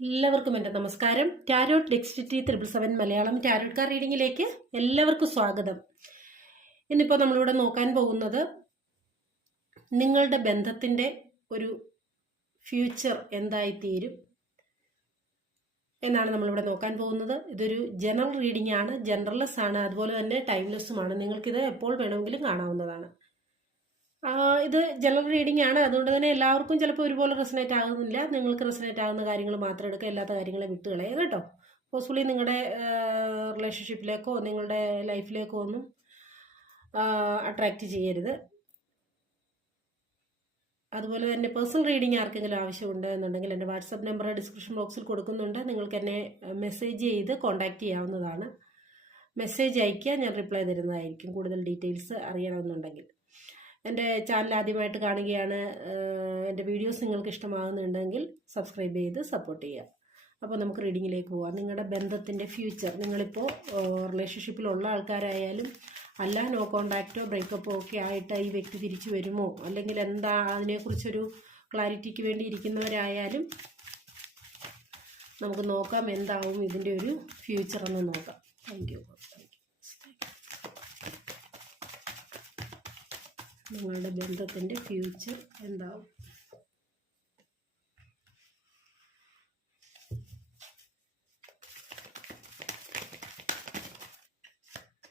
എല്ലാവർക്കും എൻ്റെ നമസ്കാരം. ടാരോട്ട് ഡെക്സ്റ്റിറ്റി 777 മലയാളം ടാരോട്ട് കാർഡ് റീഡിങ്ങിലേക്ക് എല്ലാവർക്കും സ്വാഗതം. ഇന്നിപ്പോൾ നമ്മളിവിടെ നോക്കാൻ പോകുന്നത് നിങ്ങളുടെ ബന്ധത്തിൻ്റെ ഒരു ഫ്യൂച്ചർ എന്തായിത്തീരും എന്നാണ് നമ്മളിവിടെ നോക്കാൻ പോകുന്നത്. ഇതൊരു ജനറൽ റീഡിംഗ് ആണ്, ജനറൽലെസ് ആണ്, അതുപോലെ തന്നെ ടൈംലെസ്സുമാണ്. നിങ്ങൾക്കിത് എപ്പോൾ വേണമെങ്കിലും കാണാവുന്നതാണ്. ഇത് ജനറൽ റീഡിംഗ് ആണ്, അതുകൊണ്ട് തന്നെ എല്ലാവർക്കും ചിലപ്പോൾ ഒരുപോലെ റെസനേറ്റ് ആകുന്നില്ല. നിങ്ങൾക്ക് റെസനേറ്റ് ആകുന്ന കാര്യങ്ങൾ മാത്രം എടുക്കുക, അല്ലാത്ത കാര്യങ്ങളെ വിട്ട് കളയുക കേട്ടോ. പോസിബിളി നിങ്ങളുടെ റിലേഷൻഷിപ്പിലേക്കോ നിങ്ങളുടെ ലൈഫിലേക്കോ ഒന്നും അട്രാക്റ്റ് ചെയ്യരുത്. അതുപോലെ തന്നെ പേഴ്സണൽ റീഡിംഗ് ആർക്കെങ്കിലും ആവശ്യമുണ്ട് എന്നുണ്ടെങ്കിൽ എൻ്റെ വാട്സപ്പ് നമ്പർ ഡിസ്ക്രിപ്ഷൻ ബോക്സിൽ കൊടുക്കുന്നുണ്ട്. നിങ്ങൾക്ക് എന്നെ മെസ്സേജ് ചെയ്ത് കോൺടാക്റ്റ് ചെയ്യാവുന്നതാണ്. മെസ്സേജ് അയയ്ക്കുക, ഞാൻ റിപ്ലൈ തരുന്നതായിരിക്കും കൂടുതൽ ഡീറ്റെയിൽസ് അറിയണമെന്നുണ്ടെങ്കിൽ. എൻ്റെ ചാനൽ ആദ്യമായിട്ട് കാണുകയാണ്, എൻ്റെ വീഡിയോസ് നിങ്ങൾക്ക് ഇഷ്ടമാകുന്നുണ്ടെങ്കിൽ സബ്സ്ക്രൈബ് ചെയ്ത് സപ്പോർട്ട് ചെയ്യുക. അപ്പോൾ നമുക്ക് റീഡിങ്ങിലേക്ക് പോകാം. നിങ്ങളുടെ ബന്ധത്തിൻ്റെ ഫ്യൂച്ചർ, നിങ്ങളിപ്പോൾ റിലേഷൻഷിപ്പിലുള്ള ആൾക്കാരായാലും അല്ല, നോ കോണ്ടാക്റ്റോ ബ്രേക്കപ്പോ ഒക്കെ ആയിട്ട് ഈ വ്യക്തി തിരിച്ചു വരുമോ, അല്ലെങ്കിൽ എന്താ അതിനെക്കുറിച്ചൊരു ക്ലാരിറ്റിക്ക് വേണ്ടി ഇരിക്കുന്നവരായാലും നമുക്ക് നോക്കാം എന്താവും ഇതിൻ്റെ ഒരു ഫ്യൂച്ചർ എന്ന് നോക്കാം. Thank you. നിങ്ങളുടെ ബന്ധത്തിൻ്റെ ഫ്യൂച്ചർ എന്താവും?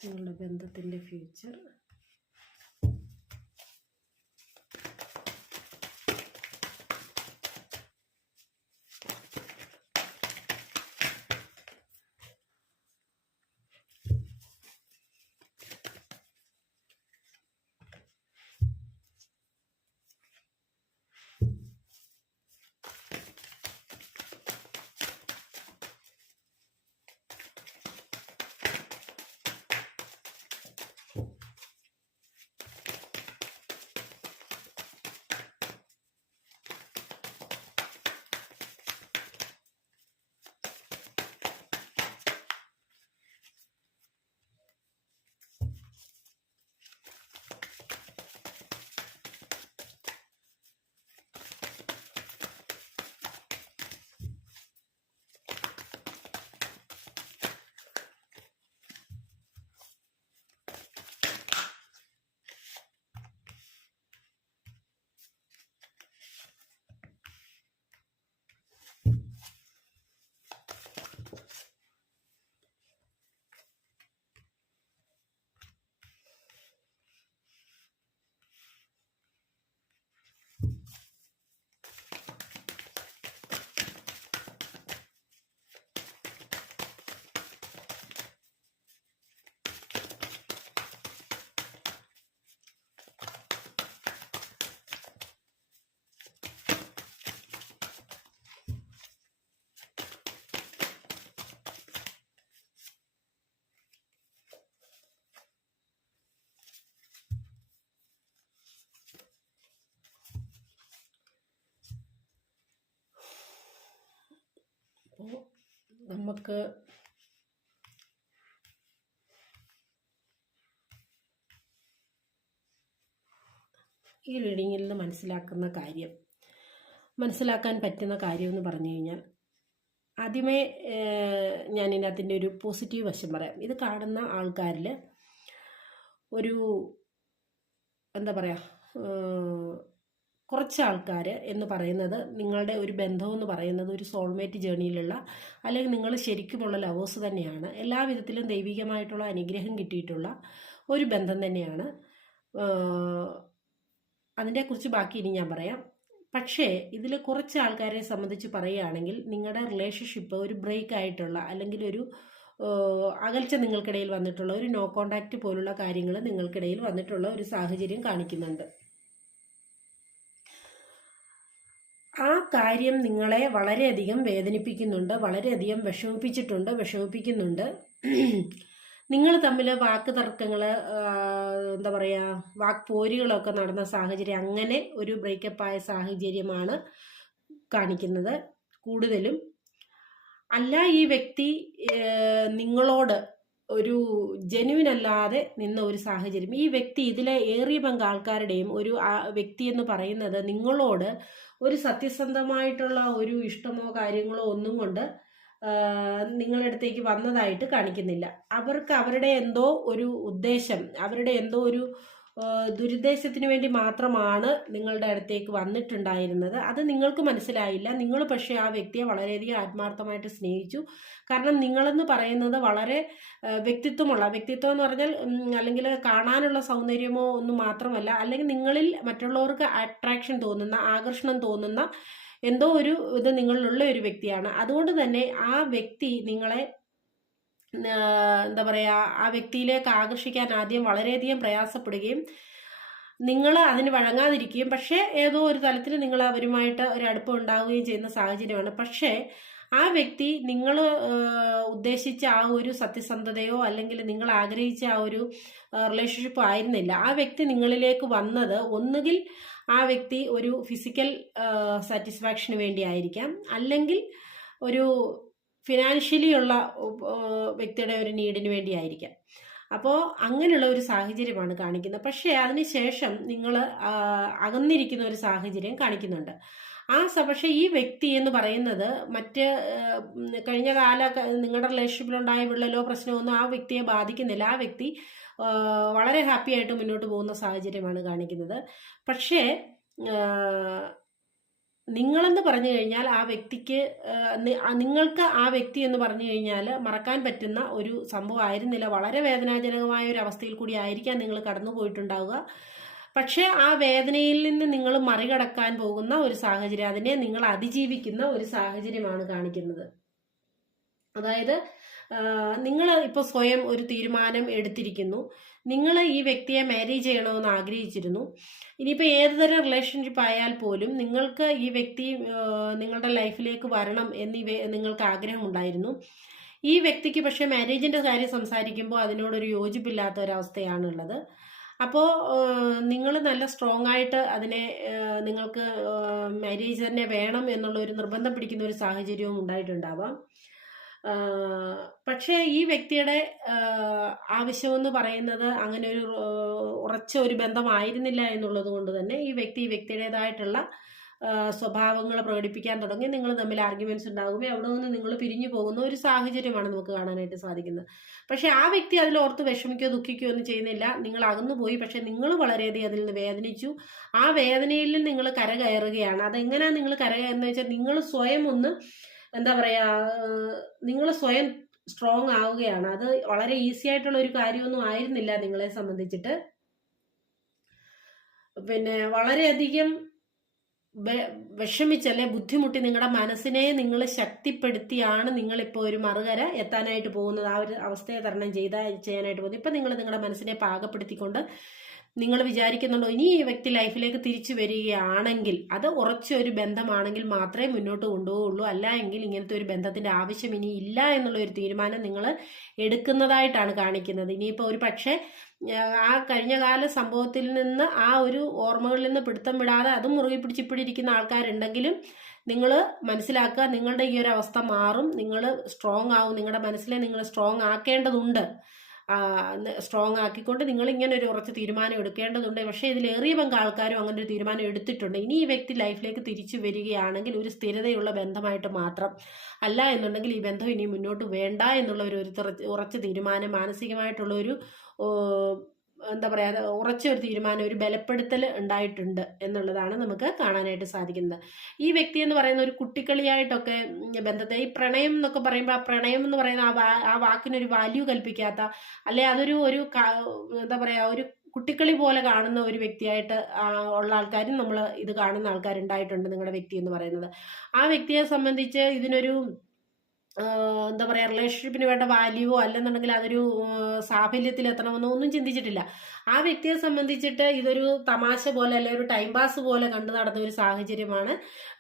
നിങ്ങളുടെ ബന്ധത്തിൻ്റെ ഫ്യൂച്ചർ നമുക്ക് ഈ റീഡിങ്ങിൽ നിന്ന് മനസ്സിലാക്കാൻ പറ്റുന്ന കാര്യം എന്ന് പറഞ്ഞു കഴിഞ്ഞാൽ, ആദ്യമേ ഞാൻ ഇതിനകത്തിൻ്റെ ഒരു പോസിറ്റീവ് വശം പറയാം. ഇത് കാണുന്ന ആൾക്കാരിൽ ഒരു എന്താ പറയുക, കുറച്ച് ആൾക്കാർ എന്ന് പറയുന്നത്, നിങ്ങളുടെ ഒരു ബന്ധമെന്ന് പറയുന്നത് ഒരു സോൾമേറ്റ് ജേണിയിലുള്ള, അല്ലെങ്കിൽ നിങ്ങൾ ശരിക്കുമുള്ള ലവേഴ്സ് തന്നെയാണ്. എല്ലാവിധത്തിലും ദൈവികമായിട്ടുള്ള അനുഗ്രഹം കിട്ടിയിട്ടുള്ള ഒരു ബന്ധം തന്നെയാണ്. അതിനെക്കുറിച്ച് ബാക്കി ഇനി ഞാൻ പറയാം. പക്ഷേ ഇതിൽ കുറച്ച് ആൾക്കാരെ സംബന്ധിച്ച് പറയുകയാണെങ്കിൽ, നിങ്ങളുടെ റിലേഷൻഷിപ്പ് ഒരു ബ്രേക്ക് ആയിട്ടുള്ള, അല്ലെങ്കിൽ ഒരു അകൽച്ച നിങ്ങൾക്കിടയിൽ വന്നിട്ടുള്ള, ഒരു നോ കോണ്ടാക്റ്റ് പോലുള്ള കാര്യങ്ങൾ നിങ്ങൾക്കിടയിൽ വന്നിട്ടുള്ള ഒരു സാഹചര്യം കാണിക്കുന്നുണ്ട്. ആ കാര്യം നിങ്ങളെ വളരെയധികം വേദനിപ്പിക്കുന്നുണ്ട്, വളരെയധികം വിഷമിപ്പിക്കുന്നുണ്ട്. നിങ്ങൾ തമ്മിൽ വാക്ക് തർക്കങ്ങൾ, എന്താ പറയുക, വാക്പോരുകളൊക്കെ നടന്ന സാഹചര്യം, അങ്ങനെ ഒരു ബ്രേക്കപ്പായ സാഹചര്യമാണ് കാണിക്കുന്നത് കൂടുതലും. അല്ല, ഈ വ്യക്തി നിങ്ങളോട് ഒരു ജെന്യുവിൻ അല്ലാതെ നിന്ന ഒരു സാഹചര്യം. ഈ വ്യക്തി, ഇതിലെ ഏറിയ പങ്ക് ആൾക്കാരുടെയും ഒരു വ്യക്തി എന്ന് പറയുന്നത് നിങ്ങളോട് ഒരു സത്യസന്ധമായിട്ടുള്ള ഒരു ഇഷ്ടമോ കാര്യങ്ങളോ ഒന്നും കൊണ്ട് നിങ്ങളുടെ അടുത്തേക്ക് വന്നതായിട്ട് കാണിക്കുന്നില്ല. അവർക്ക് അവരുടെ എന്തോ ഒരു ഉദ്ദേശം, അവരുടെ എന്തോ ഒരു ദുരുദ്ദേശത്തിന് വേണ്ടി മാത്രമാണ് നിങ്ങളുടെ അടുത്തേക്ക് വന്നിട്ടുണ്ടായിരുന്നത്. അത് നിങ്ങൾക്ക് മനസ്സിലായില്ല. നിങ്ങൾ പക്ഷേ ആ വ്യക്തിയെ വളരെയധികം ആത്മാർത്ഥമായിട്ട് സ്നേഹിച്ചു. കാരണം നിങ്ങളെന്ന് പറയുന്നത് വളരെ വ്യക്തിത്വം എന്ന് പറഞ്ഞാൽ അല്ലെങ്കിൽ കാണാനുള്ള സൗന്ദര്യമോ ഒന്നും മാത്രമല്ല, അല്ലെങ്കിൽ നിങ്ങളിൽ മറ്റുള്ളവർക്ക് അട്രാക്ഷൻ തോന്നുന്ന, ആകർഷണം തോന്നുന്ന എന്തോ ഒരു ഇത് നിങ്ങളിലുള്ള ഒരു വ്യക്തിയാണ്. അതുകൊണ്ട് തന്നെ ആ വ്യക്തി നിങ്ങളെ എന്താ പറയുക, ആ വ്യക്തിയിലേക്ക് ആകർഷിക്കാൻ ആദ്യം വളരെയധികം പ്രയാസപ്പെടുകയും നിങ്ങൾ അതിന് വഴങ്ങാതിരിക്കുകയും, പക്ഷേ ഏതോ ഒരു തലത്തിൽ നിങ്ങൾ അവരുമായിട്ട് ഒരു അടുപ്പം ഉണ്ടാവുകയും ചെയ്യുന്ന സാഹചര്യമാണ്. പക്ഷേ ആ വ്യക്തി നിങ്ങൾ ഉദ്ദേശിച്ച ആ ഒരു സത്യസന്ധതയോ അല്ലെങ്കിൽ നിങ്ങൾ ആഗ്രഹിച്ച ആ ഒരു റിലേഷൻഷിപ്പോ ആയിരുന്നില്ല. ആ വ്യക്തി നിങ്ങളിലേക്ക് വന്നത് ഒന്നുകിൽ ആ വ്യക്തി ഒരു ഫിസിക്കൽ സാറ്റിസ്ഫാക്ഷന് വേണ്ടി ആയിരിക്കാം, അല്ലെങ്കിൽ ഒരു ഫിനാൻഷ്യലി ഉള്ള വ്യക്തിയുടെ ഒരു നീഡിന് വേണ്ടിയായിരിക്കാം. അപ്പോൾ അങ്ങനെയുള്ള ഒരു സാഹചര്യമാണ് കാണിക്കുന്നത്. പക്ഷേ അതിനുശേഷം നിങ്ങൾ അകന്നിരിക്കുന്ന ഒരു സാഹചര്യം കാണിക്കുന്നുണ്ട്. പക്ഷേ ഈ വ്യക്തി എന്ന് പറയുന്നത് മറ്റ് കഴിഞ്ഞ നിങ്ങളുടെ റിലേഷൻഷിപ്പിലുണ്ടായ വിള്ളലോ പ്രശ്നമൊന്നും ആ വ്യക്തിയെ ബാധിക്കുന്നില്ല. ആ വ്യക്തി വളരെ ഹാപ്പി ആയിട്ട് മുന്നോട്ട് പോകുന്ന സാഹചര്യമാണ് കാണിക്കുന്നത്. പക്ഷേ നിങ്ങളെന്ന് പറഞ്ഞു കഴിഞ്ഞാൽ ആ വ്യക്തിക്ക്, നിങ്ങൾക്ക് ആ വ്യക്തി എന്ന് പറഞ്ഞു കഴിഞ്ഞാൽ മറക്കാൻ പറ്റുന്ന ഒരു സംഭവം ആയിരുന്നില്ല. വളരെ വേദനാജനകമായ ഒരു അവസ്ഥയിൽ കൂടി ആയിരിക്കാം നിങ്ങൾ കടന്നു പോയിട്ടുണ്ടാവുക. പക്ഷേ ആ വേദനയിൽ നിന്ന് നിങ്ങൾ മറികടക്കാൻ പോകുന്ന ഒരു സാഹചര്യം, അതിനെ നിങ്ങൾ അതിജീവിക്കുന്ന ഒരു സാഹചര്യമാണ് കാണിക്കുന്നത്. അതായത് നിങ്ങൾ ഇപ്പോൾ സ്വയം ഒരു തീരുമാനം എടുത്തിരിക്കുന്നു. നിങ്ങൾ ഈ വ്യക്തിയെ മാരേജ് ചെയ്യണമെന്ന് ആഗ്രഹിച്ചിരുന്നു. ഇനിയിപ്പോൾ ഏതുതരം റിലേഷൻഷിപ്പ് ആയാൽ പോലും നിങ്ങൾക്ക് ഈ വ്യക്തി നിങ്ങളുടെ ലൈഫിലേക്ക് വരണം നിങ്ങൾക്ക് ആഗ്രഹമുണ്ടായിരുന്നു. ഈ വ്യക്തിക്ക് പക്ഷേ മാരേജിൻ്റെ കാര്യം സംസാരിക്കുമ്പോൾ അതിനോടൊരു യോജിപ്പില്ലാത്ത ഒരവസ്ഥയാണുള്ളത്. അപ്പോൾ നിങ്ങൾ നല്ല സ്ട്രോങ് ആയിട്ട് അതിനെ നിങ്ങൾക്ക് മാരേജ് തന്നെ വേണം എന്നുള്ള ഒരു നിർബന്ധം പിടിക്കുന്ന ഒരു സാഹചര്യവും ഉണ്ടായിട്ടുണ്ടാവാം. പക്ഷേ ഈ വ്യക്തിയുടെ ആവശ്യമെന്ന് പറയുന്നത് അങ്ങനെ ഒരു ഉറച്ച ഒരു ബന്ധമായിരുന്നില്ല എന്നുള്ളത് കൊണ്ട് തന്നെ ഈ വ്യക്തിയുടേതായിട്ടുള്ള സ്വഭാവങ്ങൾ പ്രകടിപ്പിക്കാൻ തുടങ്ങി. നിങ്ങൾ തമ്മിൽ ആർഗ്യുമെന്റ്സ് ഉണ്ടാകുമ്പോൾ അവിടെ നിന്ന് നിങ്ങൾ പിരിഞ്ഞു പോകുന്ന ഒരു സാഹചര്യമാണ് നമുക്ക് കാണാനായിട്ട് സാധിക്കുന്നത്. പക്ഷെ ആ വ്യക്തി അതിൽ ഓർത്ത് വിഷമിക്കുകയോ ദുഃഖിക്കുകയോ ഒന്നും ചെയ്യുന്നില്ല. നിങ്ങൾ അകന്നുപോയി, പക്ഷെ നിങ്ങൾ വളരെയധികം അതിൽ നിന്ന് വേദനിച്ചു. ആ വേദനയിൽ നിങ്ങൾ കരകയറുകയാണ്. അതെങ്ങനെയാണ് നിങ്ങൾ കരകയറുന്നത് വെച്ചാൽ, നിങ്ങൾ സ്വയം ഒന്ന് എന്താ പറയാ, നിങ്ങൾ സ്വയം സ്ട്രോങ് ആവുകയാണ്. അത് വളരെ ഈസി ആയിട്ടുള്ള ഒരു കാര്യമൊന്നും ആയിരുന്നില്ല നിങ്ങളെ സംബന്ധിച്ചിട്ട്. പിന്നെ വളരെയധികം വിഷമിച്ചല്ലേ, ബുദ്ധിമുട്ടി നിങ്ങളുടെ മനസ്സിനെ നിങ്ങൾ ശക്തിപ്പെടുത്തിയാണ് നിങ്ങളിപ്പോൾ ഒരു മറുകര എത്താനായിട്ട് പോകുന്നത്. ആ ഒരു അവസ്ഥയെ തരണം ചെയ്യാനായിട്ട് പോകുന്നത്. ഇപ്പം നിങ്ങൾ നിങ്ങളുടെ മനസ്സിനെ പാകപ്പെടുത്തിക്കൊണ്ട് നിങ്ങൾ വിചാരിക്കുന്നുണ്ടോ ഇനി ഈ വ്യക്തി ലൈഫിലേക്ക് തിരിച്ചു വരികയാണെങ്കിൽ അത് ഉറച്ചൊരു ബന്ധമാണെങ്കിൽ മാത്രമേ മുന്നോട്ട് കൊണ്ടുപോകുള്ളൂ, അല്ല എങ്കിൽ ഇങ്ങനത്തെ ഒരു ബന്ധത്തിന്റെ ആവശ്യം ഇനി ഇല്ല എന്നുള്ള ഒരു തീരുമാനം നിങ്ങൾ എടുക്കുന്നതായിട്ടാണ് കാണിക്കുന്നത്. ഇനിയിപ്പോൾ ഒരു പക്ഷേ ആ കഴിഞ്ഞകാല സംഭവത്തിൽ നിന്ന് ആ ഒരു ഓർമ്മകളിൽ നിന്ന് പിടുത്തം വിടാതെ അതും മുറുകെ പിടിച്ചിപ്പിടിയിരിക്കുന്ന ആൾക്കാരുണ്ടെങ്കിലും നിങ്ങൾ മനസ്സിലാക്കുക, നിങ്ങളുടെ ഈ ഒരു അവസ്ഥ മാറും. നിങ്ങൾ സ്ട്രോങ് ആവും. നിങ്ങളുടെ മനസ്സിനെ നിങ്ങൾ സ്ട്രോങ് ആക്കേണ്ടതുണ്ട്. സ്ട്രോങ് ആക്കിക്കൊണ്ട് നിങ്ങൾ ഇങ്ങനെ ഒരു ഉറച്ച തീരുമാനം എടുക്കേണ്ടതുണ്ട്. പക്ഷേ ഇതിലേറിയ പങ്ക് ആൾക്കാരും അങ്ങനെ ഒരു തീരുമാനം എടുത്തിട്ടുണ്ട്. ഇനി ഈ വ്യക്തി ലൈഫിലേക്ക് തിരിച്ചു വരികയാണെങ്കിൽ ഒരു സ്ഥിരതയുള്ള ബന്ധമായിട്ട് മാത്രം, അല്ല എന്നുണ്ടെങ്കിൽ ഈ ബന്ധം ഇനി മുന്നോട്ട് വേണ്ട എന്നുള്ള ഒരു ഉറച്ച തീരുമാനം, മാനസികമായിട്ടുള്ള ഒരു എന്താ പറയുക, ഉറച്ച ഒരു തീരുമാനം, ഒരു ബലപ്പെടുത്തൽ ഉണ്ടായിട്ടുണ്ട് എന്നുള്ളതാണ് നമുക്ക് കാണാനായിട്ട് സാധിക്കുന്നത്. ഈ വ്യക്തി എന്ന് പറയുന്ന ഒരു കുട്ടിക്കളിയായിട്ടൊക്കെ ബന്ധത്തെ, ഈ പ്രണയം എന്നൊക്കെ പറയുമ്പോൾ ആ പ്രണയം എന്ന് പറയുന്ന ആ വാക്കിനൊരു വാല്യൂ കൽപ്പിക്കാത്ത, അല്ലെ അതൊരു എന്താ പറയുക, ഒരു കുട്ടിക്കളി പോലെ കാണുന്ന ഒരു വ്യക്തിയായിട്ട് ഉള്ള ആൾക്കാരും നമ്മൾ ഇത് കാണുന്ന ആൾക്കാരുണ്ടായിട്ടുണ്ട് നിങ്ങളുടെ വ്യക്തി എന്ന് പറയുന്നത്. ആ വ്യക്തിയെ സംബന്ധിച്ച് ഇതിനൊരു എന്താ പറയുക, റിലേഷൻഷിപ്പിന് വേണ്ട വാല്യൂവോ അല്ലെന്നുണ്ടെങ്കിൽ അതൊരു സാഫല്യത്തിൽ എത്തണമെന്നോ ഒന്നും ചിന്തിച്ചിട്ടില്ല. ആ വ്യക്തിയെ സംബന്ധിച്ചിട്ട് ഇതൊരു തമാശ പോലെ അല്ലെ ഒരു ടൈം പാസ് പോലെ കണ്ടു നടന്ന ഒരു സാഹചര്യമാണ്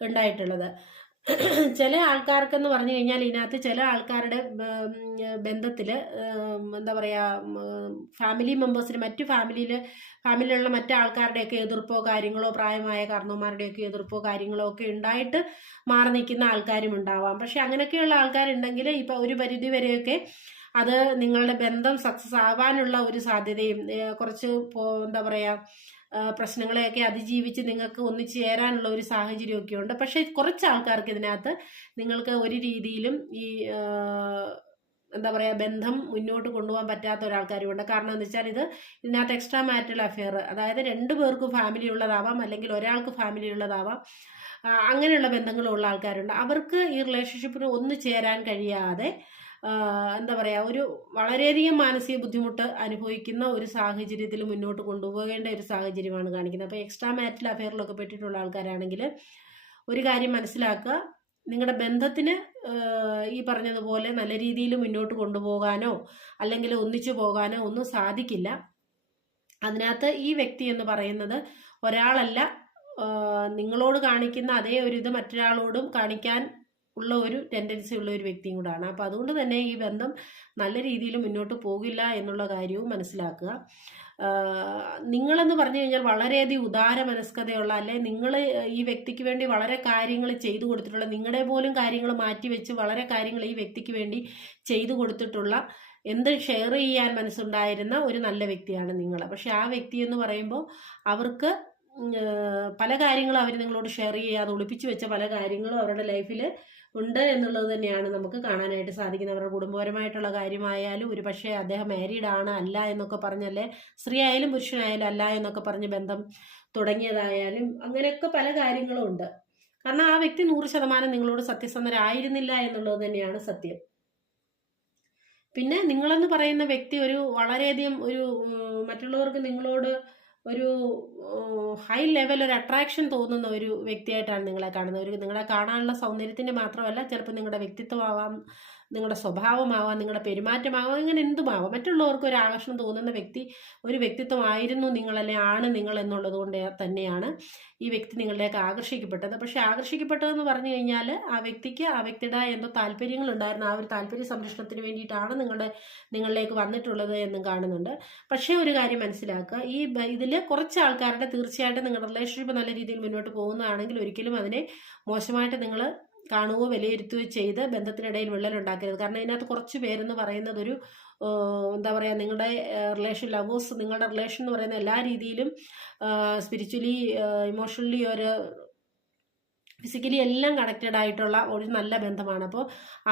ഉണ്ടായിട്ടുള്ളത്. ചില ആൾക്കാർക്കെന്ന് പറഞ്ഞു കഴിഞ്ഞാൽ ഇതിനകത്ത് ചില ആൾക്കാരുടെ ബന്ധത്തിൽ എന്താ പറയുക, ഫാമിലി മെമ്പേഴ്സിന് ഫാമിലിയിലുള്ള മറ്റു ആൾക്കാരുടെയൊക്കെ എതിർപ്പോ കാര്യങ്ങളോ, പ്രായമായ കാരണവന്മാരുടെയൊക്കെ എതിർപ്പോ കാര്യങ്ങളോ ഒക്കെ ഉണ്ടായിട്ട് മാറി നിൽക്കുന്ന ആൾക്കാരും ഉണ്ടാവാം. പക്ഷെ അങ്ങനെയൊക്കെയുള്ള ആൾക്കാരുണ്ടെങ്കിൽ ഇപ്പം ഒരു പരിധി വരെയൊക്കെ അത് നിങ്ങളുടെ ബന്ധം സക്സസ് ആവാനുള്ള ഒരു സാധ്യതയും കുറച്ച് എന്താ പറയുക പ്രശ്നങ്ങളെയൊക്കെ അതിജീവിച്ച് നിങ്ങൾക്ക് ഒന്നിച്ചു ചേരാനുള്ള ഒരു സാഹചര്യമൊക്കെ ഉണ്ട്. പക്ഷെ കുറച്ച് ആൾക്കാർക്ക് ഇതിനകത്ത് നിങ്ങൾക്ക് ഒരു രീതിയിലും ഈ എന്താ പറയുക ബന്ധം മുന്നോട്ട് കൊണ്ടുപോകാൻ പറ്റാത്ത ഒരാൾക്കാരുമുണ്ട്. കാരണം എന്ന് വെച്ചാൽ ഇതിനകത്ത് എക്സ്ട്രാ മാരിറ്റൽ അഫെയർ, അതായത് 2 പേർക്കും ഫാമിലി ഉള്ളതാവാം, അല്ലെങ്കിൽ ഒരാൾക്ക് ഫാമിലി ഉള്ളതാവാം, അങ്ങനെയുള്ള ബന്ധങ്ങളുള്ള ആൾക്കാരുണ്ട്. അവർക്ക് ഈ റിലേഷൻഷിപ്പിന് ഒന്നു ചേരാൻ കഴിയാതെ എന്താ പറയുക ഒരു വളരെയധികം മാനസിക ബുദ്ധിമുട്ട് അനുഭവിക്കുന്ന ഒരു സാഹചര്യത്തിൽ മുന്നോട്ട് കൊണ്ടുപോകേണ്ട ഒരു സാഹചര്യമാണ് കാണിക്കുന്നത്. അപ്പോൾ എക്സ്ട്രാ മാരിറ്റൽ അഫെയറിലൊക്കെ പെട്ടിട്ടുള്ള ആൾക്കാരാണെങ്കിൽ ഒരു കാര്യം മനസ്സിലാക്കുക, നിങ്ങളുടെ ബന്ധത്തിന് ഈ പറഞ്ഞതുപോലെ നല്ല രീതിയിൽ മുന്നോട്ട് കൊണ്ടുപോകാനോ അല്ലെങ്കിൽ ഒന്നിച്ചു പോകാനോ ഒന്നും സാധിക്കില്ല. അതിനകത്ത് ഈ വ്യക്തി എന്ന് പറയുന്നത് ഒരാളല്ല, നിങ്ങളോട് കാണിക്കുന്ന അതേ ഒരു ഇത് മറ്റൊരാളോടും കാണിക്കാൻ ഉള്ള ഒരു ടെൻഡൻസി ഉള്ള ഒരു വ്യക്തിയും കൂടാണ്. അപ്പോൾ അതുകൊണ്ട് തന്നെ ഈ ബന്ധം നല്ല രീതിയിൽ മുന്നോട്ട് പോകില്ല എന്നുള്ള കാര്യവും മനസ്സിലാക്കുക. നിങ്ങളെന്ന് പറഞ്ഞു കഴിഞ്ഞാൽ വളരെയധികം ഉദാര മനസ്കതയുള്ള, അല്ലെ നിങ്ങൾ ഈ വ്യക്തിക്ക് വേണ്ടി വളരെ കാര്യങ്ങൾ ചെയ്തു കൊടുത്തിട്ടുള്ള, നിങ്ങളുടെ പോലും കാര്യങ്ങൾ മാറ്റിവെച്ച് വളരെ കാര്യങ്ങൾ ഈ വ്യക്തിക്ക് വേണ്ടി ചെയ്തു കൊടുത്തിട്ടുള്ള, എന്തും ഷെയർ ചെയ്യാൻ മനസ്സുണ്ടായിരുന്ന ഒരു നല്ല വ്യക്തിയാണ് നിങ്ങൾ. പക്ഷെ ആ വ്യക്തി എന്ന് പറയുമ്പോൾ അവർക്ക് പല കാര്യങ്ങളും അവർ നിങ്ങളോട് ഷെയർ ചെയ്യാതെ ഒളിപ്പിച്ചു വെച്ച പല കാര്യങ്ങളും അവരുടെ ലൈഫിൽ ഉണ്ട് എന്നുള്ളത് തന്നെയാണ് നമുക്ക് കാണാനായിട്ട് സാധിക്കുന്നത്. അവരുടെ കുടുംബപരമായിട്ടുള്ള കാര്യമായാലും ഒരു പക്ഷേ അദ്ദേഹം മാരീഡ് ആണ് അല്ല എന്നൊക്കെ പറഞ്ഞല്ലേ, സ്ത്രീ ആയാലും പുരുഷനായാലും അല്ല എന്നൊക്കെ പറഞ്ഞ് ബന്ധം തുടങ്ങിയതായാലും അങ്ങനെയൊക്കെ പല കാര്യങ്ങളും ഉണ്ട്. കാരണം ആ വ്യക്തി 100% നിങ്ങളോട് സത്യസന്ധരായിരുന്നില്ല എന്നുള്ളത് തന്നെയാണ് സത്യം. പിന്നെ നിങ്ങളെന്ന് പറയുന്ന വ്യക്തി ഒരു വളരെയധികം ഒരു മറ്റുള്ളവർക്ക് നിങ്ങളോട് ഒരു ഹൈ ലെവൽ ഒരു അട്രാക്ഷൻ തോന്നുന്ന ഒരു വ്യക്തിയായിട്ടാണ് നിങ്ങളെ കാണുന്നത്. നിങ്ങളെ കാണാനുള്ള സൗന്ദര്യത്തിൻ്റെ മാത്രമല്ല, ചിലപ്പോൾ നിങ്ങളുടെ വ്യക്തിത്വമാവാം, നിങ്ങളുടെ സ്വഭാവമാവാം, നിങ്ങളുടെ പെരുമാറ്റമാവാം, ഇങ്ങനെ എന്തുമാവാം, മറ്റുള്ളവർക്ക് ഒരു ആകർഷണം തോന്നുന്ന ഒരു വ്യക്തിത്വമായിരുന്നു നിങ്ങൾ, അല്ലെ ആണ് നിങ്ങൾ എന്നുള്ളത് കൊണ്ട് തന്നെയാണ് ഈ വ്യക്തി നിങ്ങളിലേക്ക് ആകർഷിക്കപ്പെട്ടത്. പക്ഷെ ആകർഷിക്കപ്പെട്ടതെന്ന് പറഞ്ഞു കഴിഞ്ഞാൽ ആ വ്യക്തിക്ക് ആ വ്യക്തിയുടെ എന്തോ താല്പര്യങ്ങളുണ്ടായിരുന്നു, ആ ഒരു താല്പര്യ സംരക്ഷണത്തിന് വേണ്ടിയിട്ടാണ് നിങ്ങളിലേക്ക് വന്നിട്ടുള്ളത് എന്നും കാണുന്നുണ്ട്. പക്ഷേ ഒരു കാര്യം മനസ്സിലാക്കുക, ഇതിൽ കുറച്ച് ആൾക്കാരുടെ തീർച്ചയായിട്ടും നിങ്ങളുടെ റിലേഷൻഷിപ്പ് നല്ല രീതിയിൽ മുന്നോട്ട് പോകുന്നതാണെങ്കിൽ ഒരിക്കലും അതിനെ മോശമായിട്ട് നിങ്ങൾ കാണുകയോ വിലയിരുത്തുകയോ ചെയ്ത് ബന്ധത്തിനിടയിൽ വിള്ളലുണ്ടാക്കരുത്. കാരണം ഇതിനകത്ത് കുറച്ച് പേരെന്ന് പറയുന്നത് ഒരു എന്താ പറയുക, നിങ്ങളുടെ റിലേഷൻ ലവേഴ്സ്, നിങ്ങളുടെ റിലേഷൻ എന്ന് പറയുന്ന എല്ലാ രീതിയിലും സ്പിരിച്വലി, ഇമോഷണലി, ഒരു ഫിസിക്കലി എല്ലാം കണക്റ്റഡ് ആയിട്ടുള്ള ഒരു നല്ല ബന്ധമാണ്. അപ്പോൾ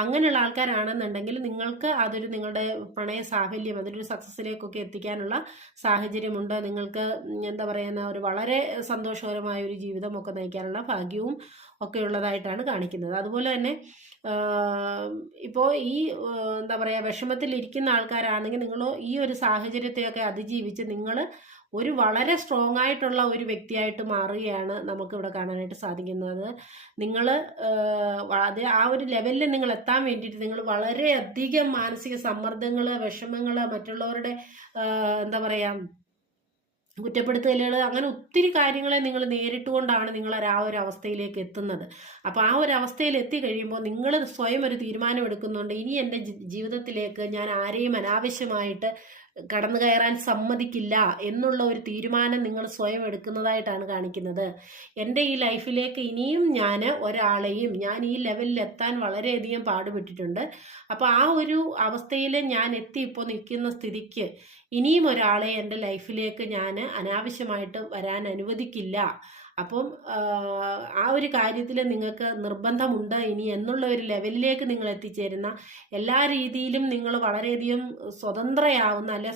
അങ്ങനെയുള്ള ആൾക്കാരാണെന്നുണ്ടെങ്കിൽ നിങ്ങൾക്ക് അതൊരു നിങ്ങളുടെ പ്രണയ സാഫല്യം അതൊരു സക്സസ്സിലേക്കൊക്കെ എത്തിക്കാനുള്ള സാഹചര്യമുണ്ട്. നിങ്ങൾക്ക് എന്താ പറയുന്ന ഒരു വളരെ സന്തോഷകരമായ ഒരു ജീവിതമൊക്കെ നയിക്കാനുള്ള ഭാഗ്യവും ഒക്കെ ഉള്ളതായിട്ടാണ് കാണിക്കുന്നത്. അതുപോലെ തന്നെ ഇപ്പോൾ ഈ എന്താ പറയുക വിഷമത്തിലിരിക്കുന്ന ആൾക്കാരാണെങ്കിൽ നിങ്ങൾ ഈ ഒരു സാഹചര്യത്തെയൊക്കെ അതിജീവിച്ച് നിങ്ങൾ ഒരു വളരെ സ്ട്രോങ് ആയിട്ടുള്ള ഒരു വ്യക്തിയായിട്ട് മാറുകയാണ് നമുക്കിവിടെ കാണാനായിട്ട് സാധിക്കുന്നത്. നിങ്ങൾ അത് ആ ഒരു ലെവലിൽ നിങ്ങൾ എത്താൻ വേണ്ടിയിട്ട് നിങ്ങൾ വളരെയധികം മാനസിക സമ്മർദ്ദങ്ങൾ, വിഷമങ്ങൾ, മറ്റുള്ളവരുടെ എന്താ പറയുക കുറ്റപ്പെടുത്തലുകൾ, അങ്ങനെ ഒത്തിരി കാര്യങ്ങളെ നിങ്ങൾ നേരിട്ടുകൊണ്ടാണ് നിങ്ങൾ ആ ഒരു അവസ്ഥയിലേക്ക് എത്തുന്നത്. അപ്പോൾ ആ ഒരു അവസ്ഥയിൽ എത്തിക്കഴിയുമ്പോൾ നിങ്ങൾ സ്വയം ഒരു തീരുമാനം എടുക്കുന്നുണ്ട്, ഇനി എൻ്റെ ജീവിതത്തിലേക്ക് ഞാൻ ആരെയും അനാവശ്യമായിട്ട് കടന്നു കയറാൻ സമ്മതിക്കില്ല എന്നുള്ള ഒരു തീരുമാനം നിങ്ങൾ സ്വയം എടുക്കുന്നതായിട്ടാണ് കാണിക്കുന്നത്. എൻ്റെ ഈ ലൈഫിലേക്ക് ഇനിയും ഞാൻ ഈ ലെവലിൽ എത്താൻ വളരെയധികം പാടുപെട്ടിട്ടുണ്ട്. അപ്പോൾ ആ ഒരു അവസ്ഥയിൽ ഞാൻ ഇപ്പോൾ നിൽക്കുന്ന സ്ഥിതിക്ക് ഇനിയും ഒരാളെ എൻ്റെ ലൈഫിലേക്ക് ഞാൻ അനാവശ്യമായിട്ട് വരാൻ അനുവദിക്കില്ല. അപ്പം ആ ഒരു കാര്യത്തിൽ നിങ്ങൾക്ക് നിർബന്ധമുണ്ട് ഇനി എന്നുള്ള ഒരു ലെവലിലേക്ക് നിങ്ങൾ എത്തിച്ചേരുന്ന, എല്ലാ രീതിയിലും നിങ്ങൾ വളരെയധികം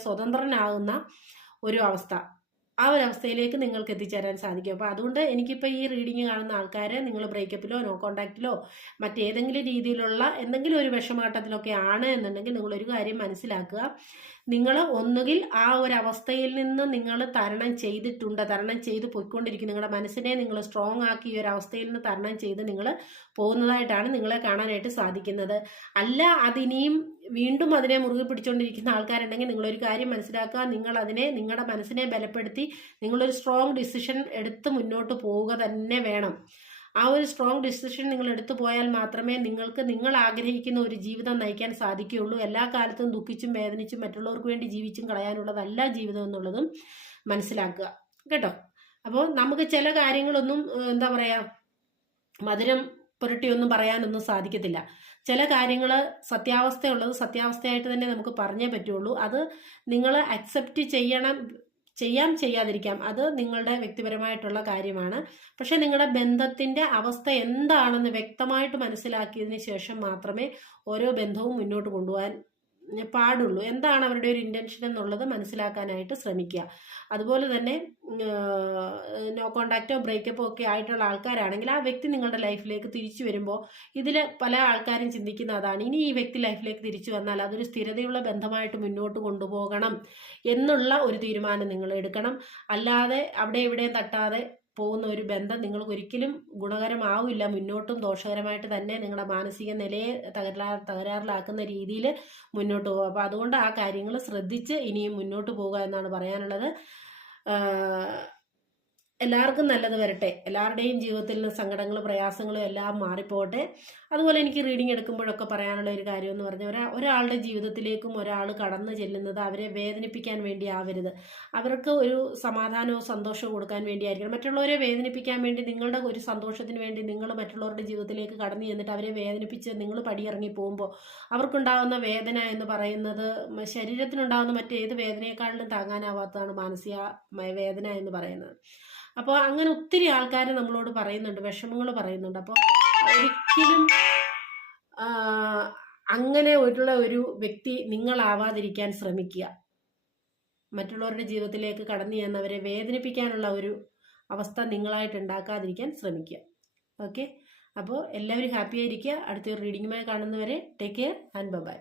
സ്വതന്ത്രനാകുന്ന ഒരു അവസ്ഥ, ആ ഒരു അവസ്ഥയിലേക്ക് നിങ്ങൾക്ക് എത്തിച്ചേരാൻ സാധിക്കും. അപ്പോൾ അതുകൊണ്ട് എനിക്കിപ്പോൾ ഈ റീഡിങ് കാണുന്ന ആൾക്കാരെ നിങ്ങൾ ബ്രേക്കപ്പിലോ നോ കോണ്ടാക്റ്റിലോ മറ്റേതെങ്കിലും രീതിയിലുള്ള എന്തെങ്കിലും ഒരു വിഷമഘട്ടത്തിലൊക്കെ ആണ് എന്നുണ്ടെങ്കിൽ നിങ്ങളൊരു കാര്യം മനസ്സിലാക്കുക, നിങ്ങൾ ഒന്നുകിൽ ആ ഒരു അവസ്ഥയിൽ നിന്ന് നിങ്ങൾ തരണം ചെയ്ത് പോയിക്കൊണ്ടിരിക്കും. നിങ്ങളുടെ മനസ്സിനെ നിങ്ങൾ സ്ട്രോങ് ആക്കി ഈ ഒരു അവസ്ഥയിൽ നിന്ന് തരണം ചെയ്ത് നിങ്ങൾ പോകുന്നതായിട്ടാണ് നിങ്ങളെ കാണാനായിട്ട് സാധിക്കുന്നത്. അല്ല അതിനിയും വീണ്ടും അതിനെ മുറുകെ പിടിച്ചുകൊണ്ടിരിക്കുന്ന ആൾക്കാരുണ്ടെങ്കിൽ നിങ്ങളൊരു കാര്യം മനസ്സിലാക്കുക, നിങ്ങളുടെ മനസ്സിനെ ബലപ്പെടുത്തി നിങ്ങളൊരു സ്ട്രോങ് ഡിസിഷൻ എടുത്ത് മുന്നോട്ട് പോവുക തന്നെ വേണം. ആ ഒരു സ്ട്രോങ് ഡിസിഷൻ നിങ്ങൾ എടുത്തു പോയാൽ മാത്രമേ നിങ്ങൾ ആഗ്രഹിക്കുന്ന ഒരു ജീവിതം നയിക്കാൻ സാധിക്കുകയുള്ളൂ. എല്ലാ കാലത്തും ദുഃഖിച്ചും വേദനിച്ചും മറ്റുള്ളവർക്ക് വേണ്ടി ജീവിച്ചും കളയാനുള്ളതല്ല ജീവിതം എന്നുള്ളതും മനസ്സിലാക്കുക കേട്ടോ. അപ്പോൾ നമുക്ക് ചില കാര്യങ്ങളൊന്നും എന്താ പറയുക മധുരം പുരട്ടിയൊന്നും പറയാനൊന്നും സാധിക്കത്തില്ല. ചില കാര്യങ്ങൾ സത്യാവസ്ഥയുള്ളത് സത്യാവസ്ഥയായിട്ട് തന്നെ നമുക്ക് പറഞ്ഞേ പറ്റുള്ളൂ. അത് നിങ്ങൾ അക്സെപ്റ്റ് ചെയ്യണം, ചെയ്യാതിരിക്കാം, അത് നിങ്ങളുടെ വ്യക്തിപരമായിട്ടുള്ള കാര്യമാണ്. പക്ഷെ നിങ്ങളുടെ ബന്ധത്തിന്റെ അവസ്ഥ എന്താണെന്ന് വ്യക്തമായിട്ട് മനസ്സിലാക്കിയതിന് ശേഷം മാത്രമേ ഓരോ ബന്ധവും മുന്നോട്ട് കൊണ്ടുപോകാൻ പാടുള്ളൂ. എന്താണ് അവരുടെ ഒരു ഇന്റൻഷൻ എന്നുള്ളത് മനസ്സിലാക്കാനായിട്ട് ശ്രമിക്കുക. അതുപോലെ തന്നെ നോ കോണ്ടാക്റ്റോ ബ്രേക്കപ്പോ ഒക്കെ ആയിട്ടുള്ള ആൾക്കാരാണെങ്കിൽ ആ വ്യക്തി നിങ്ങളുടെ ലൈഫിലേക്ക് തിരിച്ചു വരുമ്പോൾ ഇതിൽ പല ആൾക്കാരും ചിന്തിക്കുന്ന അതാണ്, ഇനി ഈ വ്യക്തി ലൈഫിലേക്ക് തിരിച്ചു വന്നാൽ അതൊരു സ്ഥിരതയുള്ള ബന്ധമായിട്ട് മുന്നോട്ട് കൊണ്ടുപോകണം എന്നുള്ള ഒരു തീരുമാനം നിങ്ങൾ എടുക്കണം. അല്ലാതെ അവിടെ എവിടെയും തട്ടാതെ പോകുന്ന ഒരു ബന്ധം നിങ്ങൾക്ക് ഒരിക്കലും ഗുണകരമാവില്ല. മുന്നോട്ടും ദോഷകരമായിട്ട് തന്നെ നിങ്ങളുടെ മാനസിക നിലയെ തകരാറിലാക്കുന്ന രീതിയിൽ മുന്നോട്ട് പോകുക. അപ്പോൾ അതുകൊണ്ട് ആ കാര്യങ്ങൾ ശ്രദ്ധിച്ച് ഇനിയും മുന്നോട്ട് പോകുക എന്നാണ് പറയാനുള്ളത്. എല്ലാവർക്കും നല്ലത് വരട്ടെ. എല്ലാവരുടെയും ജീവിതത്തിൽ നിന്ന് സങ്കടങ്ങളും പ്രയാസങ്ങളും എല്ലാം മാറിപ്പോട്ടെ. അതുപോലെ എനിക്ക് റീഡിംഗ് എടുക്കുമ്പോഴൊക്കെ പറയാനുള്ള ഒരു കാര്യം എന്ന് പറഞ്ഞാൽ, ഒരാളുടെ ജീവിതത്തിലേക്കും ഒരാൾ കടന്നു ചെല്ലുന്നത് അവരെ വേദനിപ്പിക്കാൻ വേണ്ടി ആവരുത്. അവർക്ക് ഒരു സമാധാനവും സന്തോഷവും കൊടുക്കാൻ വേണ്ടിയായിരിക്കണം. മറ്റുള്ളവരെ വേദനിപ്പിക്കാൻ വേണ്ടി, നിങ്ങളുടെ ഒരു സന്തോഷത്തിന് വേണ്ടി നിങ്ങൾ മറ്റുള്ളവരുടെ ജീവിതത്തിലേക്ക് കടന്നു ചെന്നിട്ട് അവരെ വേദനിപ്പിച്ച് നിങ്ങൾ പടിയിറങ്ങി പോകുമ്പോൾ അവർക്കുണ്ടാകുന്ന വേദന എന്ന് പറയുന്നത് ശരീരത്തിനുണ്ടാകുന്ന മറ്റേത് വേദനയെക്കാളിലും താങ്ങാനാവാത്തതാണ് മാനസിക വേദന എന്ന് പറയുന്നത്. അപ്പോൾ അങ്ങനെ ഒത്തിരി ആൾക്കാർ നമ്മളോട് പറയുന്നുണ്ട്, വിഷമങ്ങൾ പറയുന്നുണ്ട്. അപ്പോൾ ഒരിക്കലും അങ്ങനെ ഉള്ള ഒരു വ്യക്തി നിങ്ങളാവാതിരിക്കാൻ ശ്രമിക്കുക. മറ്റുള്ളവരുടെ ജീവിതത്തിലേക്ക് കടന്നു ചെന്നവരെ വേദനിപ്പിക്കാനുള്ള ഒരു അവസ്ഥ നിങ്ങളായിട്ട് ഉണ്ടാക്കാതിരിക്കാൻ ശ്രമിക്കുക. ഓക്കെ, അപ്പോൾ എല്ലാവരും ഹാപ്പി ആയിരിക്കുക. അടുത്തൊരു റീഡിങ്ങുമായി കാണുന്നവരെ ടേക്ക് കെയർ ആൻഡ് ബൈ.